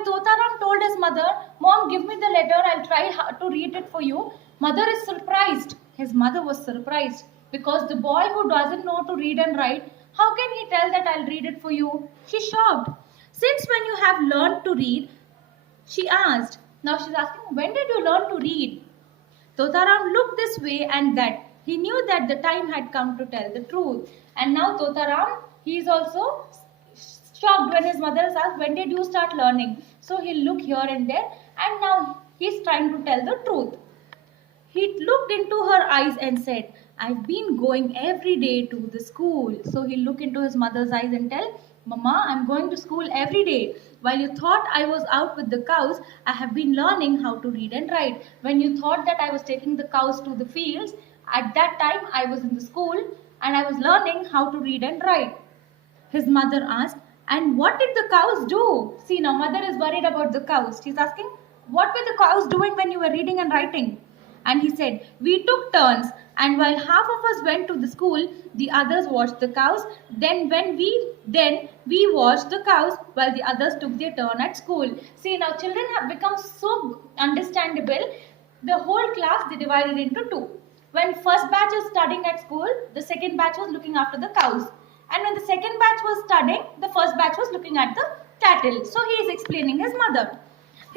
when Totaram told his mother, "Mom, give me the letter, I'll try to read it for you," mother is surprised. His mother was surprised because the boy who doesn't know to read and write, how can he tell that I'll read it for you? She's shocked. "Since when you have learned to read?" she asked. Now she's asking, when did you learn to read? Totaram looked this way and that. He knew that the time had come to tell the truth. And now Totaram, he is also shocked when his mother is asked, when did you start learning? So he'll look here and there, and now he's trying to tell the truth. He looked into her eyes and said, "I've been going every day to the school." So he'll look into his mother's eyes and tell, "Mama, I'm going to school every day. While you thought I was out with the cows, I have been learning how to read and write. When you thought that I was taking the cows to the fields, at that time I was in the school and I was learning how to read and write." His mother asked, "And what did the cows do?" See, now mother is worried about the cows. She's asking, "What were the cows doing when you were reading and writing?" And he said, "We took turns, and while half of us went to the school, the others watched the cows. Then we watched the cows while the others took their turn at school." See, now children have become so understandable. The whole class they divided into two. When first batch is studying at school, the second batch was looking after the cows. And when the second batch was studying, the first batch was looking at the cattle. So he is explaining his mother.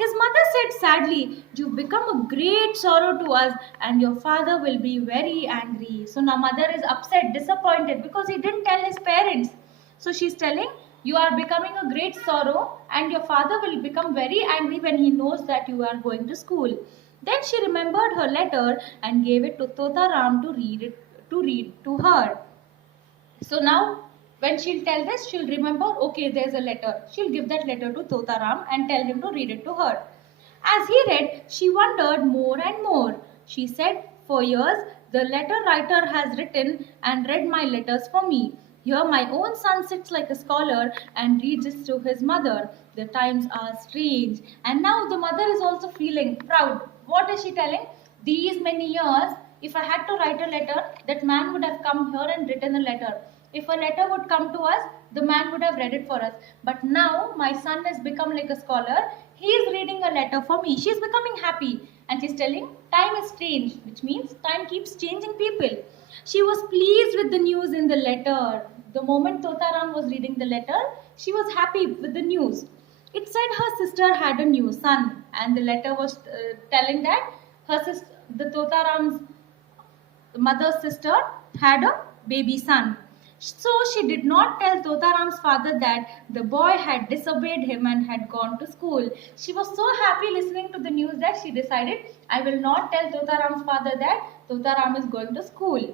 His mother said sadly, "You've become a great sorrow to us and your father will be very angry." So now mother is upset, disappointed because he didn't tell his parents. So she's telling, "You are becoming a great sorrow and your father will become very angry when he knows that you are going to school." Then she remembered her letter and gave it to Totaram to read to her. So now when she'll tell this, she'll remember, okay, there's a letter. She'll give that letter to Totaram and tell him to read it to her. As he read, she wondered more and more. She said, "For years, the letter writer has written and read my letters for me. Here my own son sits like a scholar and reads it to his mother. The times are strange." And now the mother is also feeling proud. What is she telling? These many years, if I had to write a letter, that man would have come here and written a letter. If a letter would come to us, the man would have read it for us. But now my son has become like a scholar. He is reading a letter for me. She is becoming happy. And she's telling, time is strange, which means time keeps changing people. She was pleased with the news in the letter. The moment Totaram was reading the letter, she was happy with the news. It said her sister had a new son. And the letter was telling that the Totaram's mother's sister had a baby son. So she did not tell Totaram's father that the boy had disobeyed him and had gone to school. She was so happy listening to the news that she decided, "I will not tell Totaram's father that Totaram is going to school."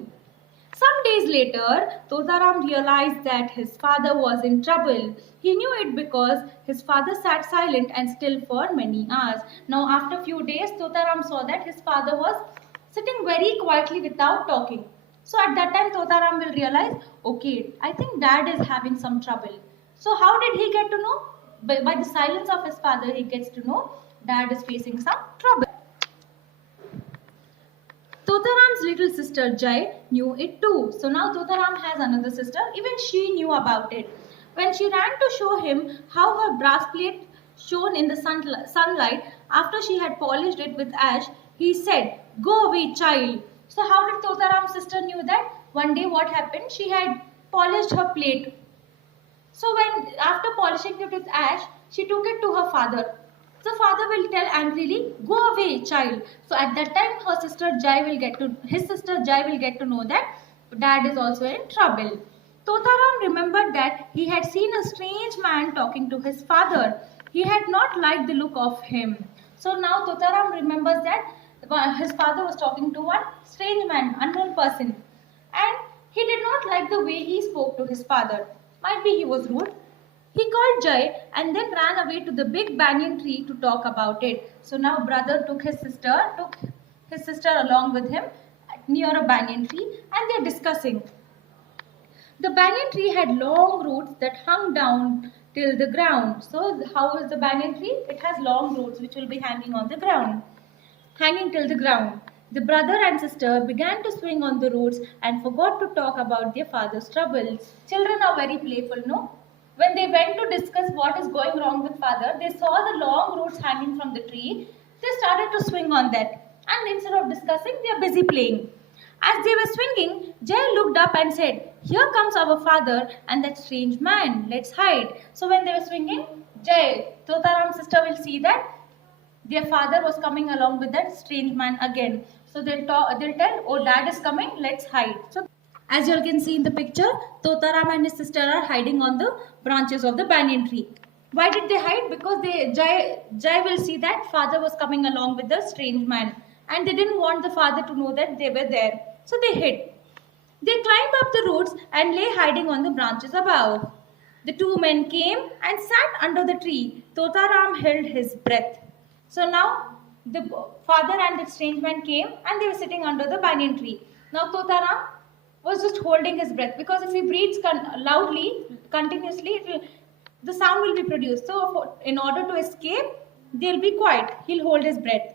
Some days later, Totaram realized that his father was in trouble. He knew it because his father sat silent and still for many hours. Now, after a few days, Totaram saw that his father was sitting very quietly without talking. So at that time, Totaram will realize, okay, I think dad is having some trouble. So how did he get to know? By the silence of his father, he gets to know dad is facing some trouble. Totaram's little sister Jai knew it too. So now Totaram has another sister. Even she knew about it. When she ran to show him how her brass plate shone in the sunlight after she had polished it with ash, he said, "Go away, child." So how did Totaram's sister knew that? One day what happened? She had polished her plate. So when after polishing it with ash, she took it to her father. So father will tell angrily, "Go away, child." So at that time, his sister Jai will get to know that dad is also in trouble. Totaram remembered that he had seen a strange man talking to his father. He had not liked the look of him. So now Totaram remembers that his father was talking to one strange man, unknown person. And he did not like the way he spoke to his father. Might be he was rude. He called Jai and then ran away to the big banyan tree to talk about it. So now brother took his sister along with him near a banyan tree and they're discussing. The banyan tree had long roots that hung down till the ground. So how is the banyan tree? It has long roots which will be hanging till the ground. The brother and sister began to swing on the roots and forgot to talk about their father's troubles. Children are very playful, no? When they went to discuss what is going wrong with father, they saw the long roots hanging from the tree. They started to swing on that. And instead of discussing, they are busy playing. As they were swinging, Jay looked up and said, "Here comes our father and that strange man. Let's hide." So when they were swinging, Totaram's sister will see that their father was coming along with that strange man again. So they'll tell, "Oh, dad is coming, let's hide." So as you all can see in the picture, Totaram and his sister are hiding on the branches of the banyan tree. Why did they hide? Because Jai will see that father was coming along with the strange man, and they didn't want the father to know that they were there. So they hid. They climbed up the roots and lay hiding on the branches above. The two men came and sat under the tree. Totaram held his breath. So now the father and the strange man came and they were sitting under the banyan tree. Now Totaram was just holding his breath, because if he breathes loudly, continuously, the sound will be produced. So in order to escape, they'll be quiet. He'll hold his breath.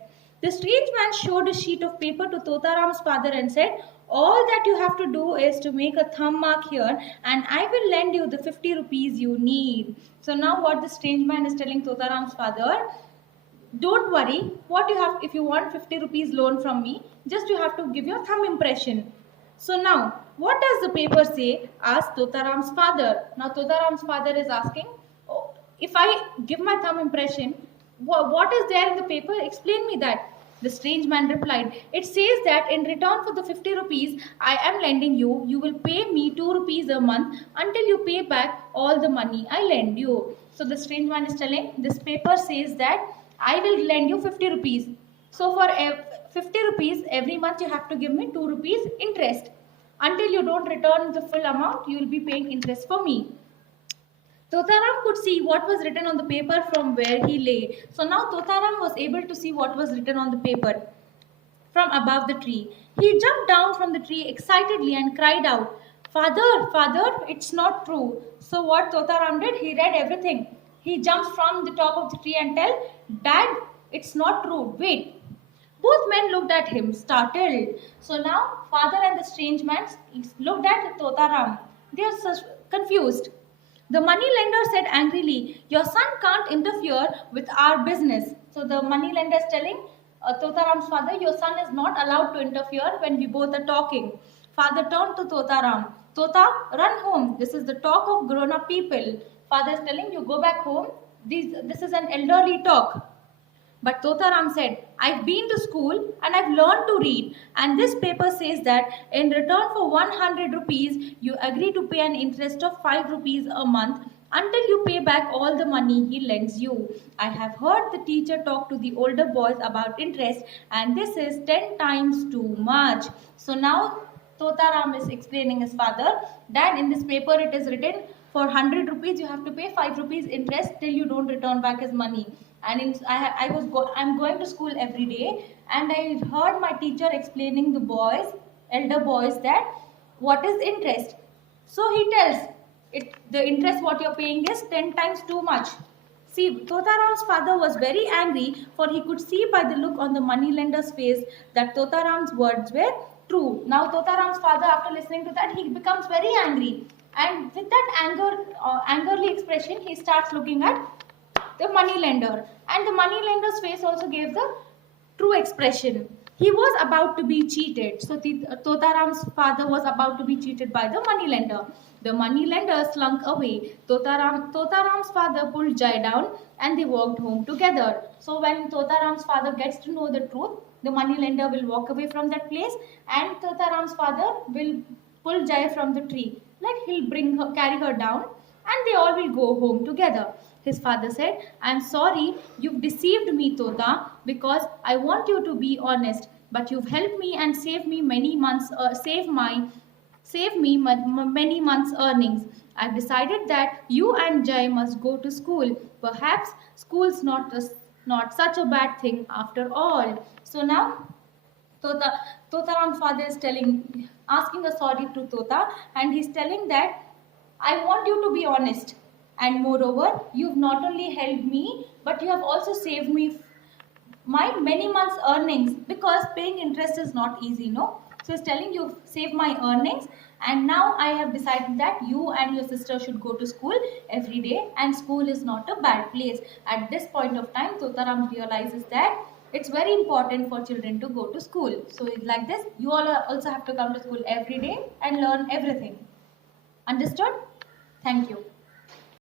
The strange man showed a sheet of paper to Totaram's father and said, "All that you have to do is to make a thumb mark here, and I will lend you the 50 rupees you need." So now what the strange man is telling Totaram's father, don't worry, what you have, if you want 50 rupees loan from me, just you have to give your thumb impression. So now, what does the paper say? Asked Totaram's father. Now Totaram's father is asking, "Oh, if I give my thumb impression, what is there in the paper? Explain me that." The strange man replied, "It says that in return for the 50 rupees I am lending you, you will pay me 2 rupees a month until you pay back all the money I lend you." So the strange man is telling, this paper says that I will lend you 50 rupees. So for 50 rupees every month you have to give me 2 rupees interest. Until you don't return the full amount, you will be paying interest for me. Totaram could see what was written on the paper from where he lay. So now Totaram was able to see what was written on the paper from above the tree. He jumped down from the tree excitedly and cried out, "Father, father, it's not true." So what Totaram did, he read everything. He jumps from the top of the tree and tell, "Dad, it's not true. Wait." Both men looked at him, startled. So now father and the strange man looked at Totaram. They are so confused. The money lender said angrily, "Your son can't interfere with our business." So the money lender is telling Totaram's father, "Your son is not allowed to interfere when we both are talking." Father turned to Totaram. "Tota, run home. This is the talk of grown-up people." Father is telling, "You go back home. This is an elderly talk." But Totaram said, "I've been to school and I've learned to read, and this paper says that in return for 100 rupees, you agree to pay an interest of 5 rupees a month until you pay back all the money he lends you. I have heard the teacher talk to the older boys about interest, and this is 10 times too much." So now Totaram is explaining his father, "Dad, in this paper it is written for 100 rupees you have to pay 5 rupees interest till you don't return back his money. And I'm going to school every day, and I heard my teacher explaining the elder boys, that what is interest." So he tells it, the interest what you're paying is 10 times too much. See, Totaram's father was very angry, for he could see by the look on the moneylender's face that Totaram's words were true. Now Totaram's father, after listening to that, he becomes very angry, and with that angerly expression, he starts looking at the money lender, and the money lender's face also gave the true expression. He was about to be cheated. So Totaram's father was about to be cheated by the money lender. The money lender slunk away. Totaram's father pulled Jai down, and they walked home together. So when Totaram's father gets to know the truth, the money lender will walk away from that place, and Totaram's father will pull Jai from the tree. Like he'll carry her down, and they all will go home together. His father said, "I'm sorry, you've deceived me, Tota, because I want you to be honest. But you've helped me and saved me many months, many months' earnings. I've decided that you and Jai must go to school. Perhaps school's not such a bad thing after all." So now Totaram's father is asking a sorry to Tota, and he's telling that, "I want you to be honest. And moreover, you've not only helped me, but you have also saved me my many months' earnings, because paying interest is not easy, no?" So he's telling, "You've saved my earnings, And now I have decided that you and your sister should go to school every day, and school is not a bad place. At this point of time, Totaram realizes that it's very important for children to go to school. So like this, you all also have to come to school every day and learn everything. Understood? Thank you.